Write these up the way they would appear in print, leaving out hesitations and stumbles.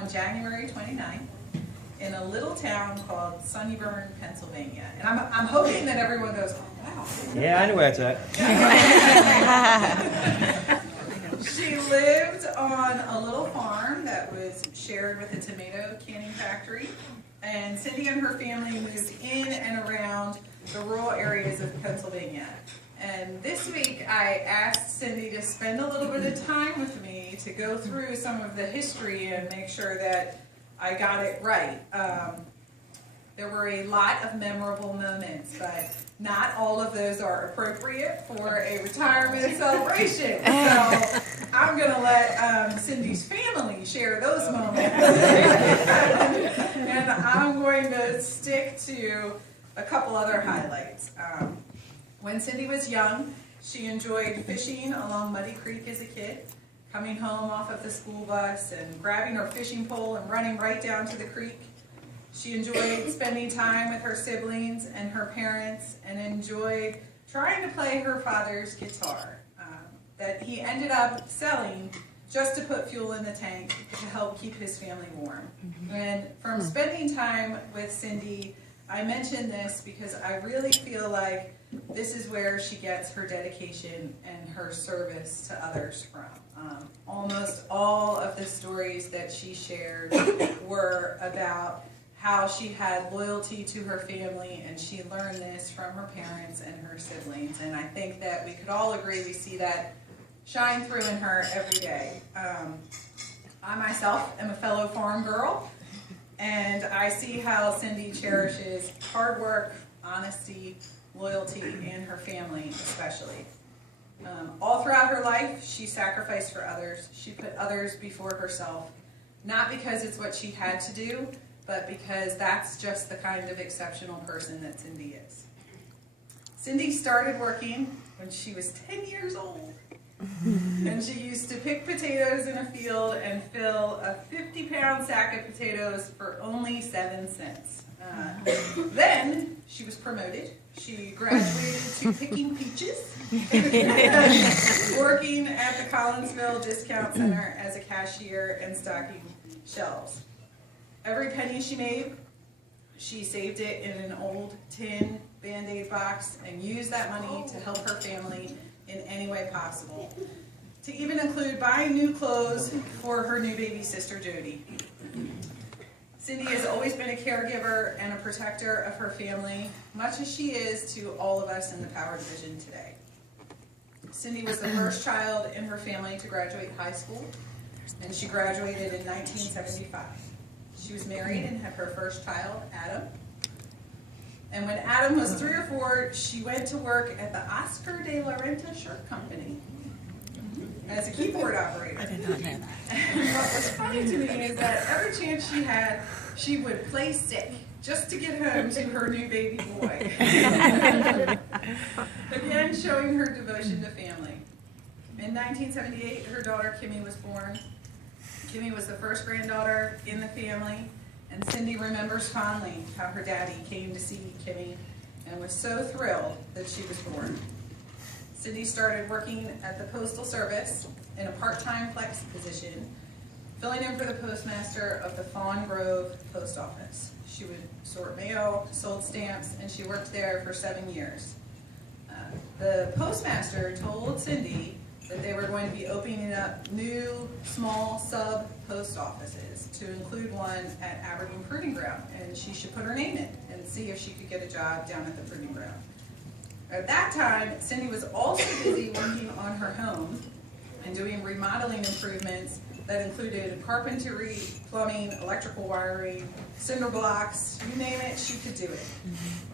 on January 29th in a little town called Sunnyburn, Pennsylvania. And I'm hoping that everyone goes, oh, wow. Yeah, I know where it's at. She lived on a little farm that was shared with a tomato canning factory. And Cindy and her family moved in and around the rural areas of Pennsylvania. And this week I asked Cindy to spend a little bit of time with me to go through some of the history and make sure that I got it right. There were a lot of memorable moments, but not all of those are appropriate for a retirement celebration. So I'm going to let Cindy's family share those moments. And I'm going to stick to a couple other highlights. When Cindy was young, she enjoyed fishing along Muddy Creek as a kid, coming home off of the school bus and grabbing her fishing pole and running right down to the creek. She enjoyed spending time with her siblings and her parents and enjoyed trying to play her father's guitar that he ended up selling just to put fuel in the tank to help keep his family warm. And from spending time with Cindy, I mention this because I really feel like this is where she gets her dedication and her service to others from. Almost all of the stories that she shared were about how she had loyalty to her family, and she learned this from her parents and her siblings. And I think that we could all agree we see that shine through in her every day. I myself am a fellow farm girl, and I see how Cindy cherishes hard work, honesty, loyalty, and her family especially. All throughout her life, she sacrificed for others. She put others before herself, not because it's what she had to do, but because that's just the kind of exceptional person that Cindy is. Cindy started working when she was 10 years old, and she used to pick potatoes in a field and fill a 50-pound sack of potatoes for only 7 cents. Then she was promoted. She graduated to picking peaches, working at the Collinsville Discount Center as a cashier and stocking shelves. Every penny she made, she saved it in an old tin Band-Aid box and used that money to help her family in any way possible, to even include buying new clothes for her new baby sister, Jody. Cindy has always been a caregiver and a protector of her family, much as she is to all of us in the Power Division today. Cindy was the first child in her family to graduate high school, and she graduated in 1975. She was married and had her first child, Adam. And when Adam was 3 or 4, she went to work at the Oscar de la Renta Shirt Company as a keyboard operator. I did not know that. And what was funny to me is that every chance she had, she would play sick just to get home to her new baby boy. Again, showing her devotion to family. In 1978, her daughter Kimmy was born. Kimmy was the first granddaughter in the family, and Cindy remembers fondly how her daddy came to see Kimmy and was so thrilled that she was born. Cindy started working at the Postal Service in a part-time flex position, filling in for the postmaster of the Fawn Grove Post Office. She would sort mail, sold stamps, and she worked there for 7 years. The postmaster told Cindy that they were going to be opening up new, small sub-post offices, to include one at Aberdeen Proving Ground, and she should put her name in and see if she could get a job down at the Proving Ground. At that time, Cindy was also busy working on her home and doing remodeling improvements that included carpentry, plumbing, electrical wiring, cinder blocks, you name it, she could do it.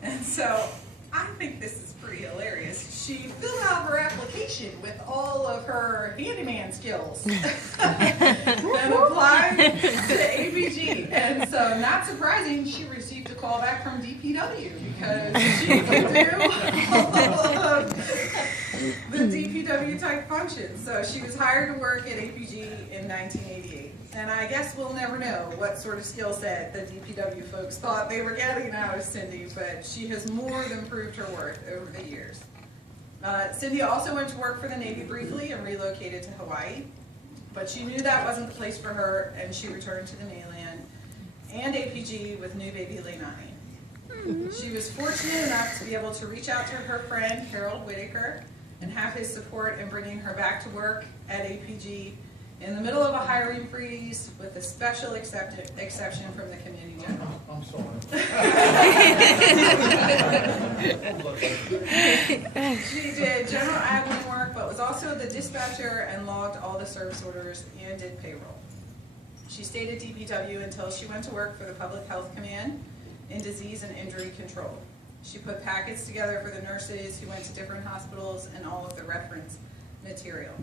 And so I think this is pretty hilarious. She filled out her application with all of her handyman skills and applied to APG. And so, not surprising, she received a call back from DPW because she could do all of the DPW type functions. So she was hired to work at APG in 1988. And I guess we'll never know what sort of skill set the DPW folks thought they were getting out of Cindy, but she has more than proved her worth over the years. Cindy also went to work for the Navy briefly and relocated to Hawaii. But she knew that wasn't the place for her, and she returned to the mainland and APG with new baby Leilani. She was fortunate enough to be able to reach out to her friend Harold Whitaker and have his support in bringing her back to work at APG in the middle of a hiring freeze with a special exception from the community general. I'm sorry. She did general admin work, but was also the dispatcher and logged all the service orders and did payroll. She stayed at DPW until she went to work for the Public Health Command in disease and injury control. She put packets together for the nurses who went to different hospitals and all of the reference material.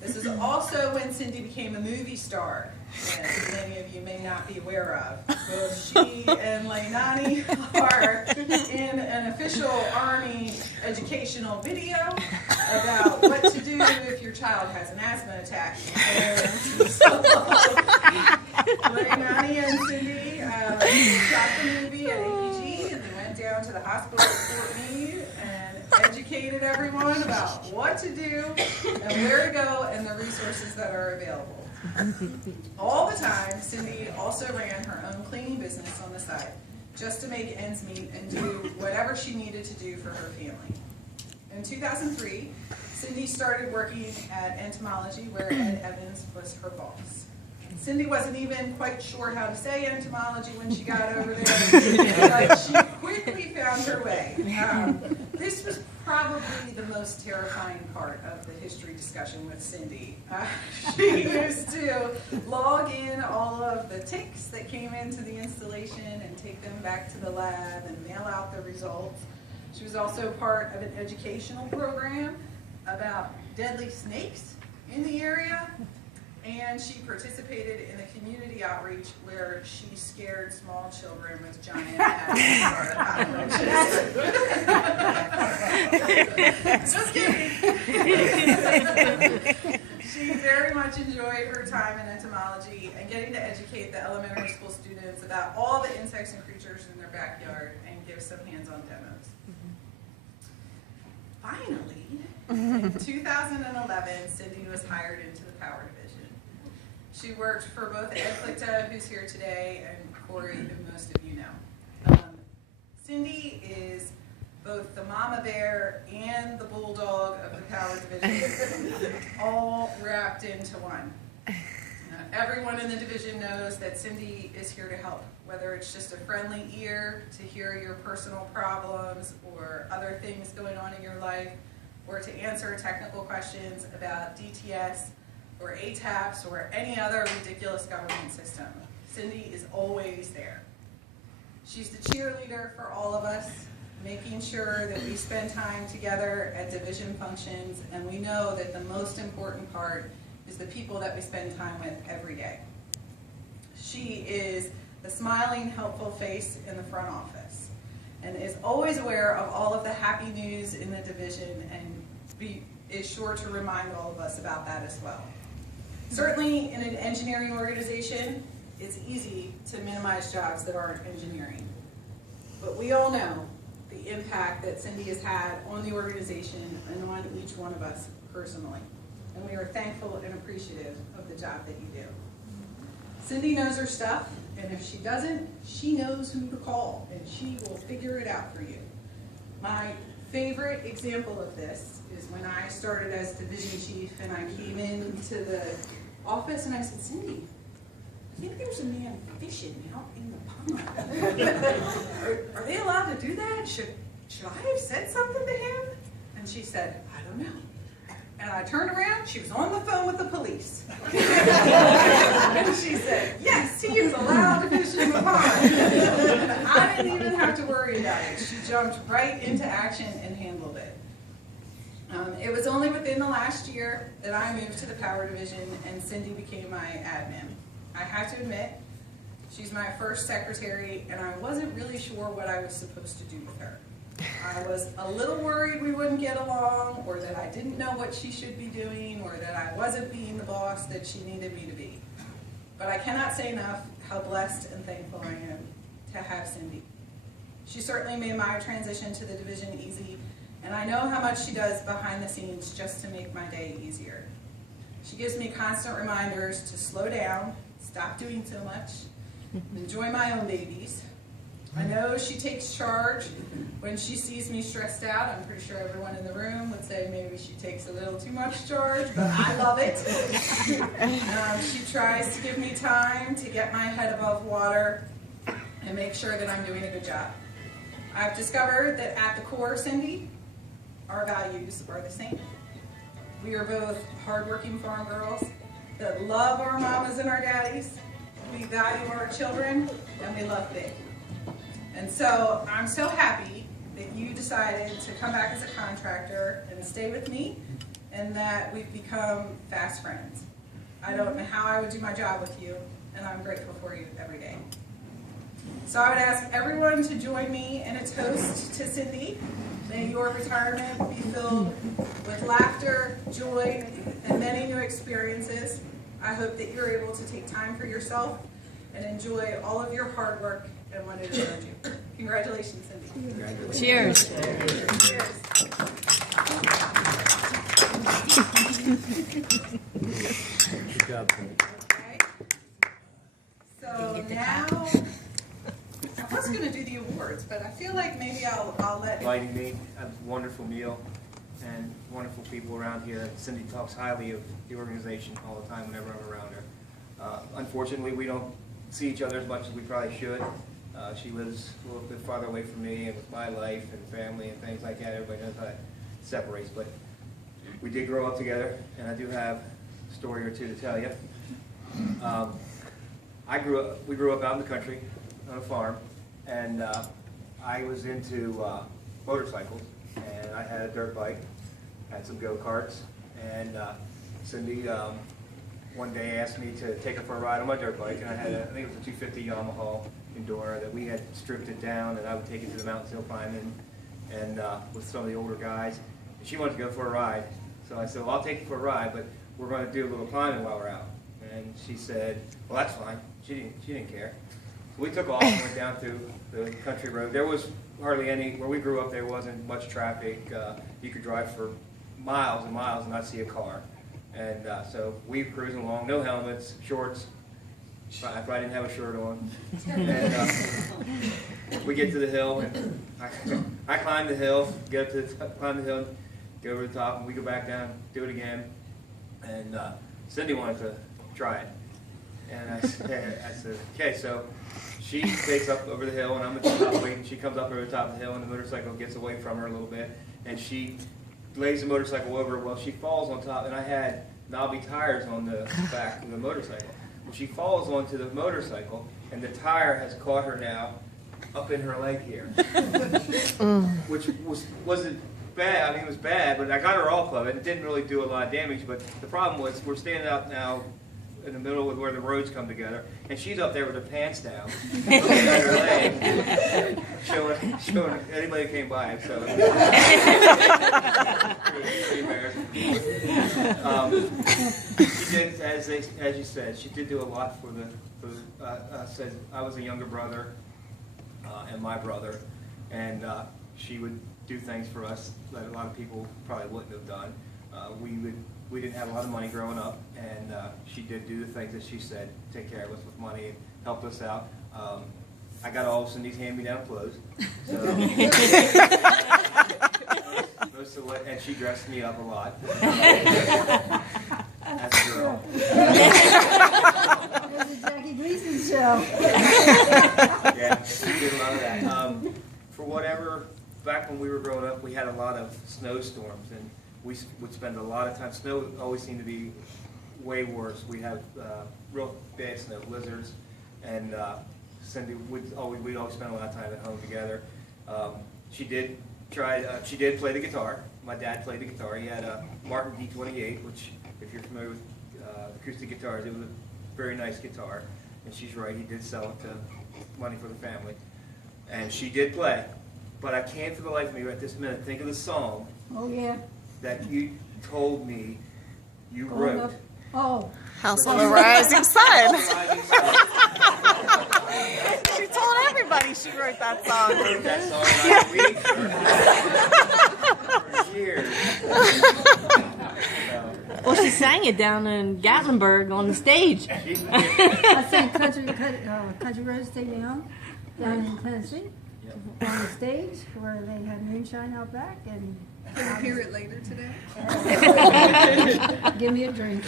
This is also when Cindy became a movie star, as many of you may not be aware of. Both she and Leilani are in an official Army educational video about what to do if your child has an asthma attack. And so, Leilani and Cindy shot the movie at APG, and they went down to the hospital at Fort Meade and educated everyone about what to do and where to go and the resources that are available. All the time, Cindy also ran her own cleaning business on the side just to make ends meet and do whatever she needed to do for her family. In 2003, Cindy started working at Entomology, where Ed Evans was her boss. Cindy wasn't even quite sure how to say entomology when she got over there, but she quickly found her way. This was probably the most terrifying part of the history discussion with Cindy. She used to log in all of the ticks that came into the installation and take them back to the lab and mail out the results. She was also part of an educational program about deadly snakes in the area. And she participated in a community outreach where she scared small children with giant cockroaches. Just kidding. She very much enjoyed her time in entomology and getting to educate the elementary school students about all the insects and creatures in their backyard and give some hands-on demos. Finally, in 2011, Cindy was hired into the Power Division. She worked for both Ed Flickta, who's here today, and Corey, who most of you know. Cindy is both the mama bear and the bulldog of the Power Division, all wrapped into one. Everyone in the division knows that Cindy is here to help, whether it's just a friendly ear to hear your personal problems or other things going on in your life, or to answer technical questions about DTS or ATAPs or any other ridiculous government system. Cindy is always there. She's the cheerleader for all of us, making sure that we spend time together at division functions, and we know that the most important part is the people that we spend time with every day. She is the smiling, helpful face in the front office and is always aware of all of the happy news in the division and is sure to remind all of us about that as well. Certainly in an engineering organization, it's easy to minimize jobs that aren't engineering. But we all know the impact that Cindy has had on the organization and on each one of us personally. And we are thankful and appreciative of the job that you do. Cindy knows her stuff, and if she doesn't, she knows who to call, and she will figure it out for you. My favorite example of this is when I started as division chief and I came into the office and I said, Cindy, I think there's a man fishing out in the pond. Are they allowed to do that? Should I have said something to him? And she said, I don't know. And I turned around, she was on the phone with the police. And she said, yes, he is allowed to fish in the pond. I didn't even have to worry about it. She jumped right into action and handled it. It was only within the last year that I moved to the Power Division and Cindy became my admin. I have to admit, she's my first secretary and I wasn't really sure what I was supposed to do with her. I was a little worried we wouldn't get along, or that I didn't know what she should be doing, or that I wasn't being the boss that she needed me to be. But I cannot say enough how blessed and thankful I am to have Cindy. She certainly made my transition to the division easy, and I know how much she does behind the scenes just to make my day easier. She gives me constant reminders to slow down, stop doing so much, enjoy my own babies. I know she takes charge when she sees me stressed out. I'm pretty sure everyone in the room would say maybe she takes a little too much charge, but I love it. She tries to give me time to get my head above water and make sure that I'm doing a good job. I've discovered that at the core, Cindy, our values are the same. We are both hardworking farm girls that love our mamas and our daddies. We value our children, and we love big. And so I'm so happy that you decided to come back as a contractor and stay with me, and that we've become fast friends. I don't know how I would do my job with you, and I'm grateful for you every day. So I would ask everyone to join me in a toast to Cindy. May your retirement be filled with laughter, joy, and many new experiences. I hope that you're able to take time for yourself and enjoy all of your hard work and what it has earned you. Congratulations, Cindy. Congratulations. Cheers. Cheers. Good job, Cindy. Okay. So now, I was going to do the awards, but I feel like maybe I'll let Inviting me, a wonderful meal, and wonderful people around here. Cindy talks highly of the organization all the time whenever I'm around her. Unfortunately, we don't see each other as much as we probably should. She lives a little bit farther away from me, and with my life and family and things like that, everybody knows how it separates. But we did grow up together, and I do have a story or two to tell you. We grew up out in the country on a farm, and I was into motorcycles, and I had a dirt bike, had some go-karts, and Cindy one day asked me to take her for a ride on my dirt bike, and I think it was a 250 Yamaha Endura that we had stripped it down, and I would take it to the mountains hill climbing, and with some of the older guys. And she wanted to go for a ride, so I said, well, I'll take you for a ride, but we're going to do a little climbing while we're out. And she said, well, that's fine. She didn't care. So we took off and went down through the country road. There was hardly any, where we grew up, there wasn't much traffic. You could drive for miles and miles and not see a car. And so we were cruising along, no helmets, shorts. I probably didn't have a shirt on. And we get to the hill, and I climb the hill, climb the hill, go over the top, and we go back down, do it again. And Cindy wanted to try it. And I said, okay, so she takes up over the hill, and I'm at the top waiting. She comes up over the top of the hill, and the motorcycle gets away from her a little bit, and she lays the motorcycle over. Well, she falls on top, and I had knobby tires on the back of the motorcycle. Well, she falls onto the motorcycle, and the tire has caught her now up in her leg here, which wasn't bad. I mean, it was bad, but I got her off of it. It didn't really do a lot of damage, but the problem was we're standing out now in the middle of where the roads come together, and she's up there with her pants down, looking at her leg, showing anybody who came by. So pretty embarrassing. She did, as you said, she did do a lot for us. I was a younger brother and my brother, and she would do things for us that a lot of people probably wouldn't have done. We didn't have a lot of money growing up, and she did do the things that she said, take care of us with money and help us out. I got all of Cindy's hand-me-down clothes, so most of what, and she dressed me up a lot. As a girl. It was a Jackie Gleason show. Yeah, she did a lot of that. For whatever, back when we were growing up, we had a lot of snowstorms, and we would spend a lot of time. Snow always seemed to be way worse. We'd have real bad snow blizzards, and Cindy we'd always spend a lot of time at home together. She did play the guitar. My dad played the guitar. He had a Martin D28, which, if you're familiar with acoustic guitars, it was a very nice guitar. And she's right, he did sell it to money for the family. And she did play. But I can't for the life of me right this minute think of the song Oh, yeah. that you told me you wrote. Oh. House of the Rising Sun. Rising Sun. She told everybody she wrote that song. I wrote that song last week for years. So, Well, she sang it down in Gatlinburg on the stage. I sang Country Roads Take Me Home down in Tennessee on the stage where they had moonshine out back and Can we hear it later today? give me a drink.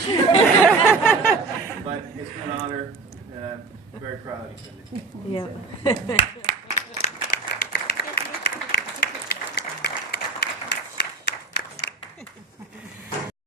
But it's been an honor, and I'm very proud of you, Cindy. Yeah.